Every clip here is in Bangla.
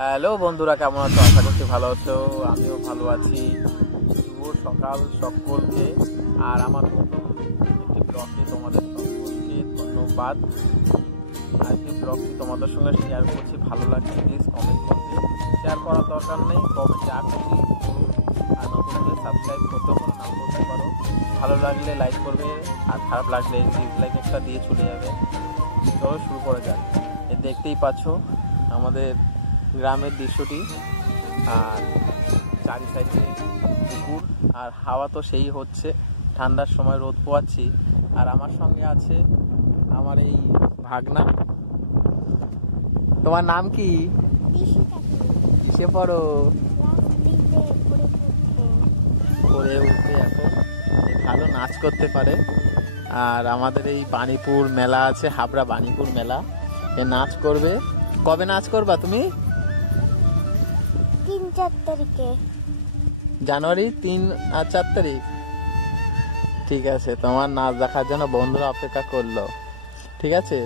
হ্যালো বন্ধুরা, কেমন আছো? আশা করছি ভালো আছো। আমিও ভালো আছি। শুভ সকাল সকলকে। আর আমার নতুন একটি ব্লগে তোমাদের সকলকে ধন্যবাদ। আজকে ব্লগটি তোমাদের সঙ্গে শেয়ার করছি। ভালো লাগছে প্লিজ কমেন্ট করবে। শেয়ার করার দরকার নেই, কমেন্ট যা খুশি করুন। আর নতুন হলে সাবস্ক্রাইব করতে পারো, নাও করতে পারো। ভালো লাগলে লাইক করবে, আর খারাপ লাগলে ডিসলাইক একটা দিয়ে চলে যাবে। চলো শুরু করা যাক। দেখতেই পাচ্ছ আমাদের গ্রামের দৃশ্যটি, আর চারি সাইডে পুকুর, আর হাওয়া তো সেই হচ্ছে। ঠান্ডার সময় রোদ পোয়াচ্ছি। আর আমার সঙ্গে আছে আমার এই ভাগনা। তোমার নাম কি? কিসে পড়ো? করে উঠবে এখন। ভালো নাচ করতে পারে। আর আমাদের এই বাণীপুর মেলা আছে, হাবড়া বাণীপুর মেলা, এ নাচ করবে। কবে নাচ করবা তুমি? 3-4 তারিখে। জানুয়ারি 3 আর 4 তারিখ। ঠিক আছে, তোমার নাচ দেখার জন্য বন্ধুরা অপেক্ষা করলো। ঠিক আছে,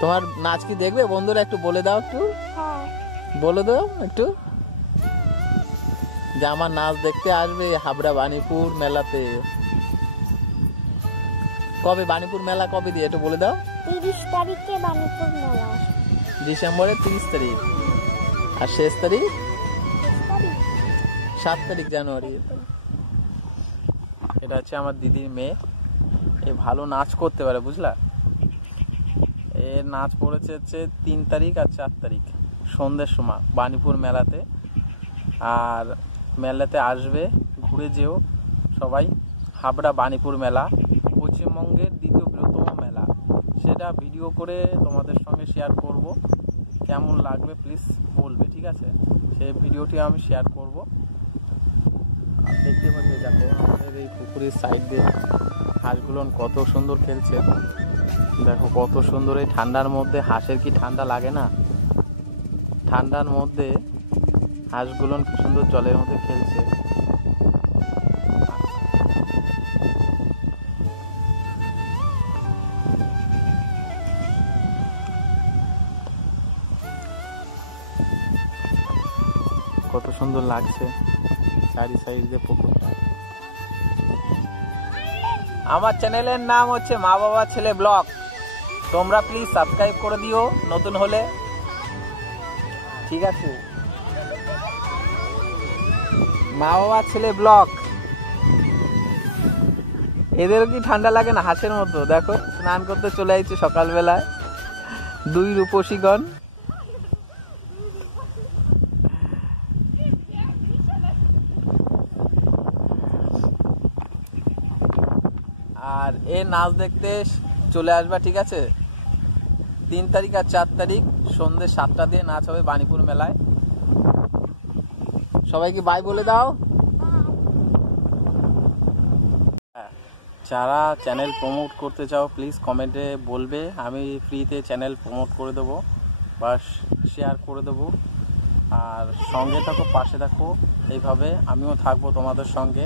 তোমার নাচ কি দেখবে বন্ধুরা? একটু বলে দাও, একটু বলে দাও একটু, যে আমার নাচ দেখতে আসবে হাবড়া বাণীপুর মেলাতে। কবে বাণীপুর মেলা, কবে দিয়ে একটু বলে দাও। 30 তারিখে বাণীপুর মেলা। ডিসেম্বরের 30 তারিখ। আর শেষ তারিখ 7 তারিখ জানুয়ারি। এটা হচ্ছে আমার দিদির মেয়ে। এ ভালো নাচ করতে পারে, বুঝলা? এর নাচ পড়েছে হচ্ছে 3 তারিখ আর 4 তারিখ সন্ধ্যের সময় বাণীপুর মেলাতে। আর মেলাতে আসবে, ঘুরে যেও সবাই। হাবড়া বাণীপুর মেলা পশ্চিমবঙ্গের দ্বিতীয় বৃহত্তম মেলা। সেটা ভিডিও করে তোমাদের সঙ্গে শেয়ার করব। কেমন লাগবে প্লিজ বলবে, ঠিক আছে? সেই ভিডিওটি আমি শেয়ার করব। দেখতে পাচ্ছি, দেখো আমাদের এই পুকুরের সাইড দিয়ে হাঁসগুলো কত সুন্দর খেলছে। দেখো কত সুন্দর। এই ঠান্ডার মধ্যে হাঁসের কি ঠান্ডা লাগে না? ঠান্ডার মধ্যে হাঁসগুলো কি সুন্দর জলের মধ্যে খেলছে। কত সুন্দর লাগছে চারি সাইডে পুকুরটা। আমার চ্যানেলের নাম হচ্ছে মা বাবা ছেলে ব্লগ। তোমরা প্লিজ সাবস্ক্রাইব করে দিও নতুন হলে, ঠিক আছে? মা বাবা ছেলে ব্লগ। এদেরও কি ঠান্ডা লাগে না হাঁসের মতো? দেখো স্নান করতে চলে যাচ্ছে সকালবেলায় 2 রূপসীগণ। আর এ নাচ দেখতে চলে আসবা, ঠিক আছে? 3 তারিখ আর 4 তারিখ সন্ধ্যে 7টা দিয়ে নাচ হবে বাণীপুর মেলায়। সবাইকে বাই বলে দাও। যারা চ্যানেল প্রমোট করতে চাও প্লিজ কমেন্টে বলবে, আমি ফ্রিতে চ্যানেল প্রমোট করে দেবো বা শেয়ার করে দেবো। আর সঙ্গে থাকো, পাশে থাকো, এইভাবে আমিও থাকবো তোমাদের সঙ্গে।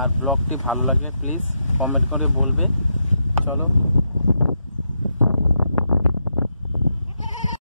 আর ব্লগটি ভালো লাগলে প্লিজ কমেন্ট করে বলবে। চলো।